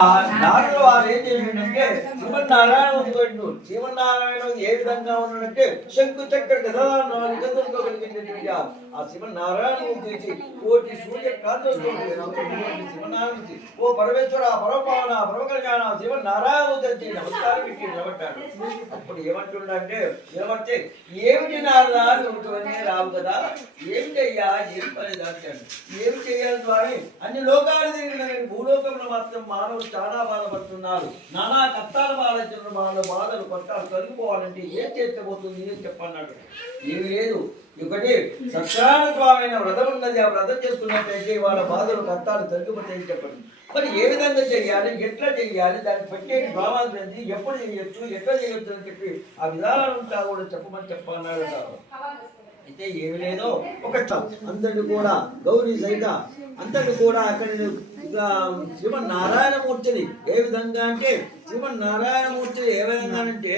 నాలుగు వారు ఏం చేసిందంటే శ్రీమన్నారాయణ ఏ విధంగా ఉన్నాడంటే శంకు చక్ర గదాలిగలిగినటువంటి ఆ శ్రీమన్నారాయణ చేసి కోటి సూర్య కాంతులతో శ్రీమన్నారాయణ ఓ పరమేశ్వర పరమపావన పరమకళ్యాణ శ్రీమన్నారాయణ తెచ్చి నమస్కారం పెట్టి నిలబడ్డాడు. అప్పుడు ఏమంటుండంటే నిలబడితే ఏమిటి నారదా నువ్వువన్నీ రావు కదా, ఏమిటయ్యా ఏం పని దాచాడు, ఏమి చేయాలి స్వామి, అన్ని లోకాలు తిరిగిన భూలోకంలో మాత్రం మానవుడు చాలా బాధపడుతున్నారు, నానా కష్టాలు బాధించిన వాళ్ళ బాధలు కొట్టాలు తొలగిపోవాలంటే ఏం చేర్చబోతుంది అని చెప్పన్నాడు. ఏమి లేదు, ఒకటి సత్యనారాయణ స్వామి అయిన వ్రతం ఉన్నది, ఆ వ్రతం చేసుకున్నట్టయితే వాళ్ళ బాధలు కష్టాలు తొలగిపోతాయని చెప్పండి. మరి ఏ విధంగా చెయ్యాలి, ఎట్లా చెయ్యాలి, దాన్ని పట్టే భావాలు గురించి ఎప్పుడు చేయొచ్చు, ఎట్లా చేయొచ్చు అని చెప్పి ఆ విధానాలంతా కూడా చెప్పమని చెప్పన్నాడు. అయితే ఏమి లేదో ఒక అందరిని కూడా గౌరీ సైత అందరిని కూడా అక్కడ శ్రీమన్నారాయణమూర్తిని ఏ విధంగా అంటే శ్రీమన్నారాయణమూర్తిని ఏ విధంగా అంటే